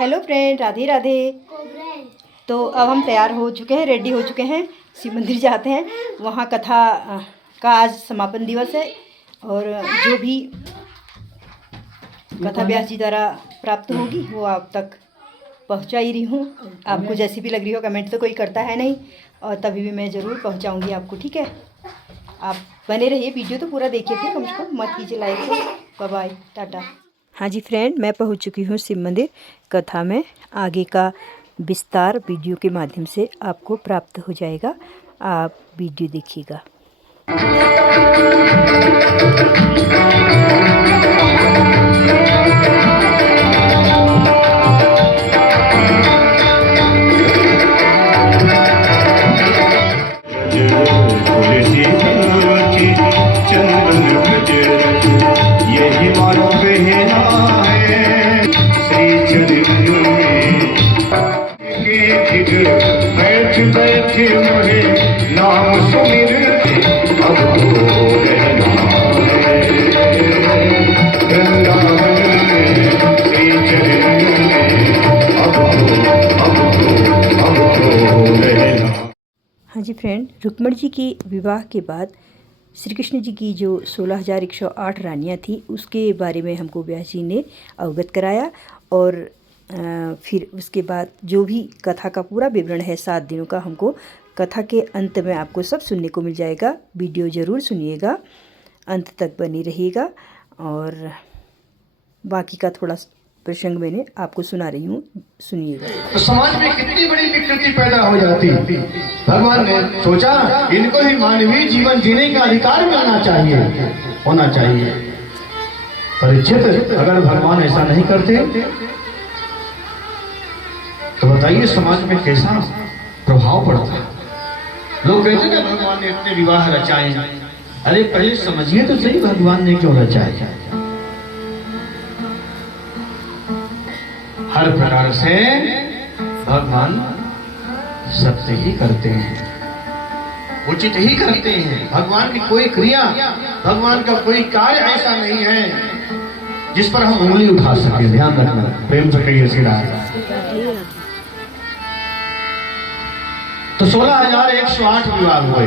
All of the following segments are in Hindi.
Hello friend, Radhe Radhe. तो अब हम तैयार हो चुके हैं, रेडी हो चुके हैं, शिव मंदिर जाते हैं। वहाँ कथा का आज समापन दिवस है और जो भी कथा व्यास जी द्वारा प्राप्त होगी वो आप तक पहुँचा ही रही हूँ। आपको जैसी भी लग रही हो, कमेंट तो कोई करता है नहीं और तभी भी मैं ज़रूर पहुँचाऊँगी आपको, ठीक है। आप बने रहिए, वीडियो तो पूरा देखिए, फिर कम से कम मत कीजिए लाइक। Bye bye, Tata. हाँ जी फ्रेंड, मैं पहुंच चुकी हूँ शिव मंदिर कथा में। आगे का विस्तार वीडियो के माध्यम से आपको प्राप्त हो जाएगा, आप वीडियो देखिएगा। हाँ जी फ्रेंड, रुक्मणी जी की विवाह के बाद श्री कृष्ण जी की जो 16,108 रानियाँ थी उसके बारे में हमको व्यास जी ने अवगत कराया। और फिर उसके बाद जो भी कथा का पूरा विवरण है 7 दिनों का, हमको कथा के अंत में आपको सब सुनने को मिल जाएगा। वीडियो ज़रूर सुनिएगा, अंत तक बनी रहिएगा। और बाकी का थोड़ा प्रसंग मैंने आपको सुना रही हूँ, सुनिएगा। तो समाज में कितनी बड़ी विकृति पैदा हो जाती। भगवान ने सोचा इनको ही मानवीय जीवन जीने का अधिकार मिलना चाहिए, होना चाहिए। परीक्षित, अगर भगवान ऐसा नहीं करते तो बताइए समाज में कैसा प्रभाव पड़ता। लोग कहते हैं भगवान ने इतने विवाह रचाए। अरे पहले समझिए तो सही, भगवान ने क्यों रचाए। हर प्रकार से भगवान सत्य ही करते हैं, उचित ही करते हैं। भगवान की कोई क्रिया, भगवान का कोई कार्य ऐसा नहीं है जिस पर हम उंगली उठा सके। ध्यान रखना, प्रेम से कहिए श्री राधे। तो 16,108 विवाह हुए।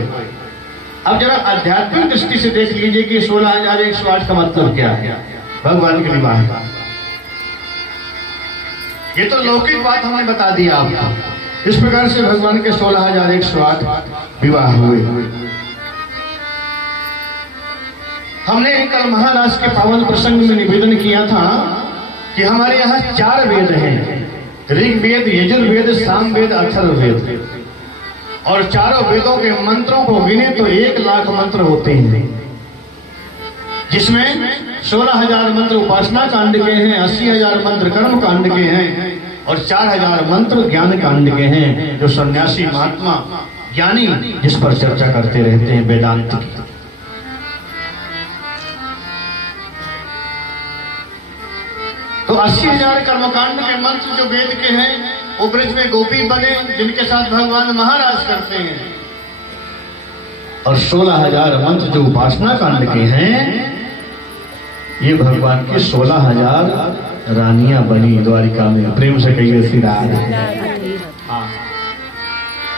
अब जरा आध्यात्मिक दृष्टि से देख लीजिए कि 16,108 का मतलब क्या है भगवान के विवाह का। ये तो लौकिक बात हमने बता दिया आपको। इस प्रकार से भगवान के 16,108 विवाह हुए। हमने कल महाराज के पावन प्रसंग में निवेदन किया था कि हमारे यहाँ 4 वेद हैं, ऋग्वेद, यजुर्वेद, सामवेद, अथर्ववेद। और चारों वेदों के मंत्रों को गिने तो 1,00,000 मंत्र होते हैं, जिसमें 16,000 मंत्र उपासना कांड के हैं, 80,000 मंत्र कर्म कांड के हैं और 4,000 मंत्र ज्ञान कांड के हैं, जो सन्यासी महात्मा ज्ञानी जिस पर चर्चा करते रहते हैं वेदांत की। तो 80,000 कर्मकांड के मंत्र जो वेद के हैं वो ब्रज में गोपी बने, जिनके साथ भगवान महाराज करते हैं। और 16,000 मंत्र जो उपासना कांड के हैं ये भगवान की 16,000 रानियां बनी द्वारिका में। प्रेम से कहिए श्री राधे। हाँ,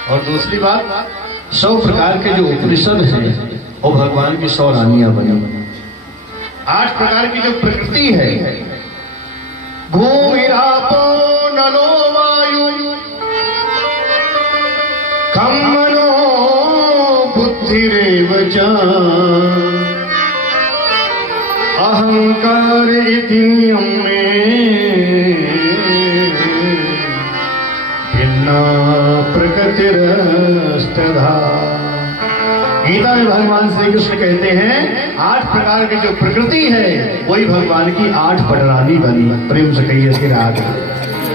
और दूसरी बात, 100 प्रकार के जो उपनिषद हैं वो भगवान की 100 रानियां बनी। 8 प्रकार की जो प्रकृति है, भूमिरापो नलो वायु खम मनो बुद्धिरेव च अहंकार इति में भिन्ना प्रकृतिरष्टधा। गीता में भगवान श्री कृष्ण कहते हैं 8 प्रकार की जो प्रकृति है वही भगवान की 8 पटरानी बनी। प्रेम से कहिए श्री राधे।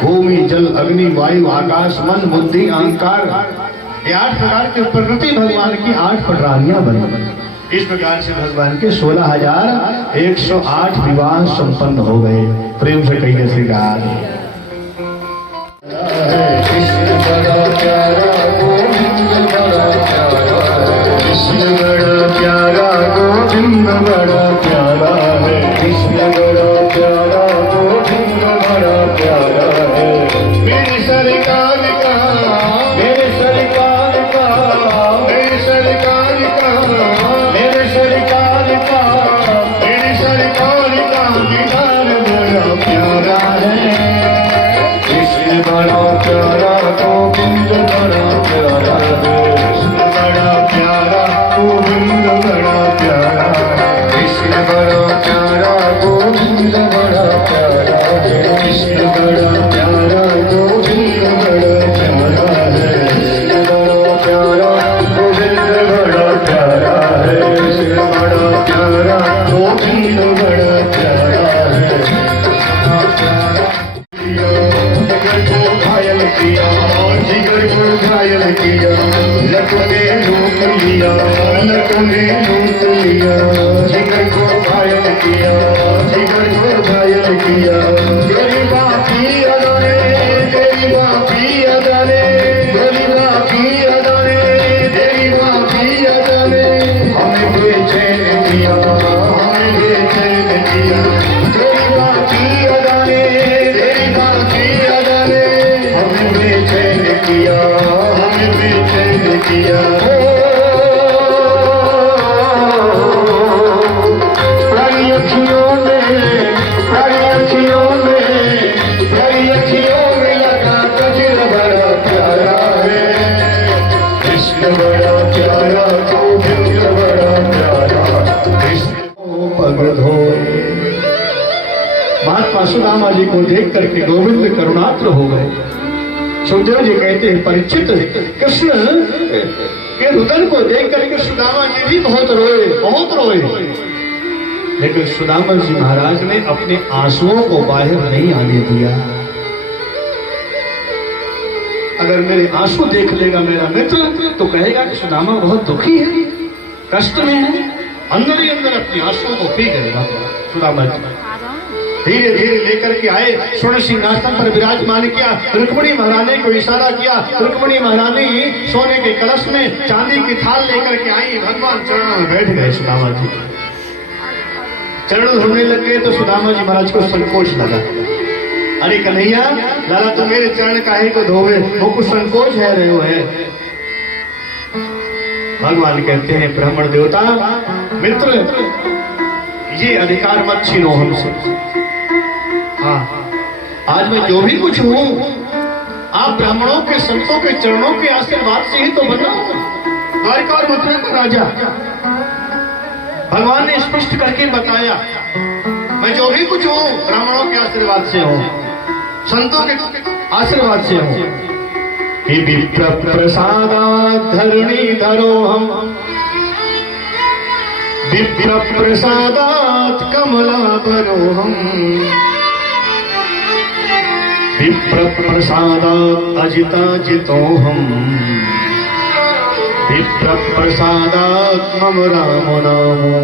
भूमि, जल, अग्नि, वायु, आकाश, मन, बुद्धि, अहंकार, ये 8 प्रकार की प्रकृति भगवान की 8 पटरानियां बनी। इस प्रकार से भगवान के 16,108 विवाह संपन्न हो गए। प्रेम से कहिए श्री राधे। कृष्ण बड़ा प्यारा, गोविंद बड़ा प्यारा है। कृष्ण बड़ा प्यारा, गोविंद बड़ा प्यारा है। घायल किया, लत ने लूट लिया, लत ने लूट लिया, जिगर को घायल किया, जिगर को घायल किया। तेरी बाकी अदाने, तेरी बाकी अदाने, तेरी बाकी अदाने, तेरी बाकी अदाने हमें बेचैन किया, हमें बेचैन किया। तेरी बाकी अदाने, तेरी बाकी अदाने हमें बेचैन किया, हमें बेचैन किया। प्यारी अखियों में, प्यारी अखियों में, प्यारी अखियों में लगा गजर बड़ा प्यारा है, कृष्ण बड़ा प्यारा, गोविंद बड़ा प्यारा, कृष्ण पग धोए। महात्मा सुदामा जी को देख करके गोविंद करुणात्र हो गए। सुखदेव जी कहते हैं परीक्षित, कृष्ण के रुदन को देख करके सुदामा जी भी बहुत रोए, बहुत रोए। लेकिन सुदामा जी महाराज ने अपने आंसुओं को बाहर नहीं आने दिया। अगर मेरे आंसू देख लेगा मेरा मित्र तो कहेगा कि सुदामा बहुत दुखी है, कष्ट में है, अंदर ही अंदर अपने आंसुओं को पी गएगा। सुदामा जी धीरे धीरे लेकर के आए, स्वर्ण सिंहासन पर विराजमान किया, रुक्मिणी महारानी को इशारा किया। रुक्मिणी महारानी सोने के कलश में चांदी की थाल लेकर के आई, भगवान चरणों में बैठ गए। सुदामा जी चरण धोने लग गए तो सुदामा जी महाराज को संकोच लगा। अरे कन्हैया, लाला तो मेरे चरण काहे को धोवे, वो कुछ संकोच है रहे हो है। भगवान कहते हैं ब्राह्मण देवता मित्र, ये अधिकार मत छीनो हमसे। हाँ, आज मैं जो भी कुछ हूँ आप ब्राह्मणों के संतों के चरणों के आशीर्वाद से ही तो बना द्वारका और मथुरा का राजा। भगवान ने स्पष्ट करके बताया, मैं जो भी कुछ हूँ ब्राह्मणों के आशीर्वाद से हूँ, संतों के आशीर्वाद से हूँ। विप्र प्रसादात् धरणी धरो हम, विप्र प्रसादात् कमलापरो हम, विप्र प्रसादात् अजिता जितो हम, विप्र प्रसादात् मम राम नामो।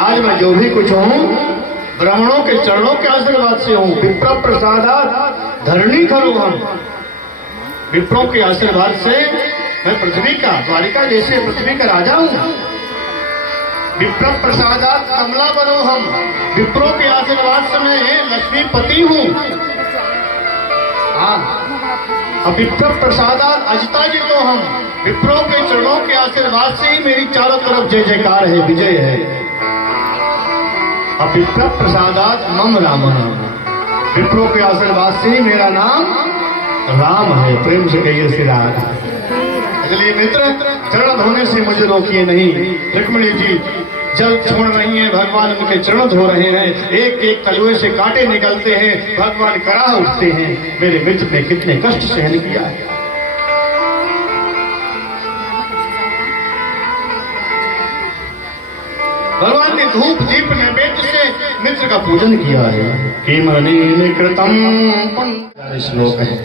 आज मैं जो भी कुछ हूँ ब्राह्मणों के चरणों के आशीर्वाद से हूँ। विप्र प्रसादात् धरणी धरो हम, विप्रों के आशीर्वाद से मैं पृथ्वी का, द्वारिका जैसे पृथ्वी का राजा हूँ। विप्र प्रसादात् कमला बनो हम, विप्रों के आशीर्वाद से मैं लक्ष्मीपति हूँ। अब विप्र प्रसादात् अजिता जी तो हम, विप्रों के चरणों के आशीर्वाद से ही मेरी चारों तरफ जय जयकार है, विजय है। अब विप्र प्रसादात् मम राम नाम, विप्रों के आशीर्वाद से ही मेरा नाम राम है। प्रेम से कहिए श्री राम। इसलिए मित्र, चरण धोने से मुझे रोकिए नहीं। रुक्मिणी जी जल छोड़ रही हैं, भगवान उनके चरण धो रहे हैं, एक एक तलवे से कांटे निकलते हैं, भगवान कराह उठते हैं। मेरे मित्र ने कितने कष्ट सहन किया है। भगवान ने धूप दीप नैवेद्य से मित्र का पूजन किया है। कि मणि कृतम श्लोक है।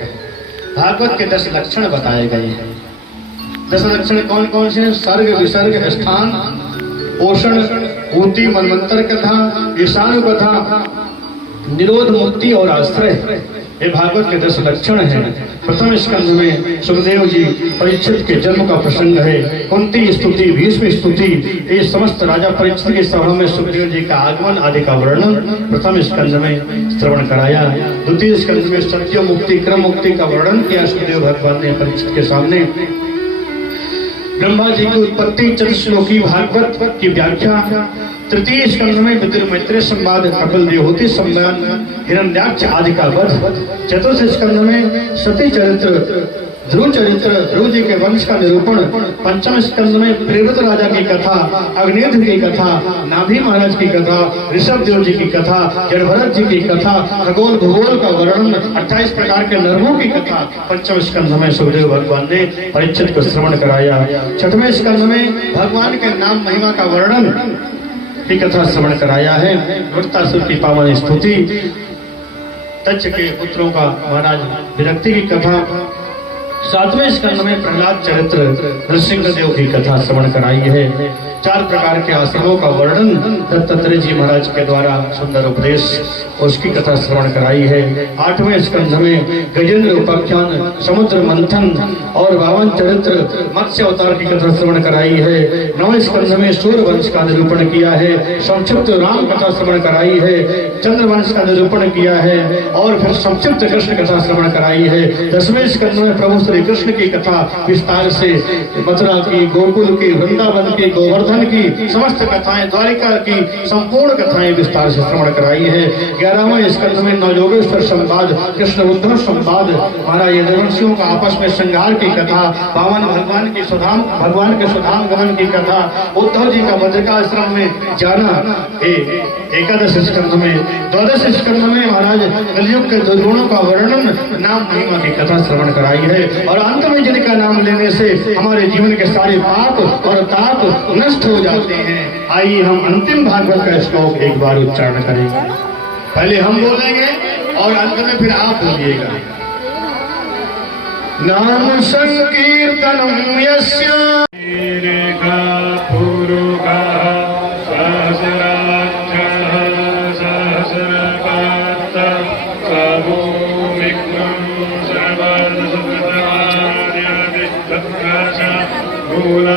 भागवत के 10 लक्षण बताए गए हैं। 10 लक्षण कौन कौन से? सर्ग, विसर्ग, स्थान, पोषण, ऊती, मनवंतर कथा, ईशानु कथा, निरोध, मुक्ति और आश्रय। ये भागवत के 10 लक्षण हैं। प्रथम स्कंध में सुखदेव जी परीक्षित के जन्म का प्रसंग है। कुंती स्तुति, भीष्म स्तुति, ये समस्त राजा परीक्षित के सभा में सुखदेव जी का आगमन आदि का वर्णन प्रथम स्कंध में श्रवण कराया। द्वितीय स्कंध में सत्य मुक्ति, क्रम मुक्ति का वर्णन किया सुखदेव भगवान ने परीक्षित के सामने। ब्रह्मा जी की उत्पत्ति, चतुश्लोकी भागवत की व्याख्या। तृतीय स्कंध में विदुर मैत्रेय संवाद, कपिल देवहूति संवाद, हिरण्याक्ष आदि का वध। चतुर्थ स्कंध में सती चरित्र, ध्रुव चरित्र, ध्रुव जी के वंश का निरूपण। पंचम स्कंध में प्रेरित राजा की कथा, अग्निध्र की कथा, नाभि महाराज की कथा, ऋषभ देव जी की कथा, जड़भरत जी की कथा, खगोल भूगोल का वर्णन, 28 प्रकार के नर्मों की कथा पंचम स्कंध में सुखदेव भगवान ने परीक्षित को श्रवण कराया। छठवें स्कंध में भगवान के नाम महिमा का वर्णन की कथा श्रवण कराया है। वृत्तासुर की पावन स्तुति, तक्ष के पुत्रों का महाराज विरक्ति की कथा, सातवें स्कंद में प्रहलाद चरित्र नरसिंह देव की कथा श्रवण कराई है। 4 प्रकार के आश्रमों का वर्णन दत्तात्रेय जी महाराज के द्वारा सुंदर उपदेश उसकी कथा श्रवण कराई है। 8वें स्कंध में गजेंद्र उपाख्यान, समुद्र मंथन और 52 चरित्र मत्स्य अवतार की कथा श्रवण कराई है। 9वें स्कंध में सूर्य वंश का निरूपण किया है। संक्षिप्त राम कथा श्रवण कराई है। चंद्रवंश का निरूपण किया है और फिर संक्षिप्त कृष्ण कथा श्रवण कराई है। 10वें स्कंध में प्रभु श्री कृष्ण की कथा विस्तार से मथुरा की, गोकुल की, वृंदावन की, गोवर्धन की समस्त कथाएं, द्वारिका की संपूर्ण कथाएं विस्तार से श्रवण कराई है। 11वें स्कंध में नवयोगेश्वर संवाद, कृष्ण उद्धव संवाद, महाराज यदुवंशियों का आपस में संहार की कथा, पावन भगवान के सुधाम गमन की कथा, उद्धव जी का बद्रिकाश्रम में जाना, 11 स्कंध में। 12 स्कंध में महाराज कलयुग के दुर्गुणों का वर्णन, नाम महिमा की कथा श्रवण कराई है और अंत में जिनका नाम लेने से हमारे जीवन के सारे पाप और ताप नष्ट हो जाते हैं। आइए हम अंतिम भागवत का श्लोक एक बार उच्चारण करेंगे। पहले हम बोलेंगे और अंत में फिर आप बोलिएगा। नाम संकीर्तनम यस्य Mula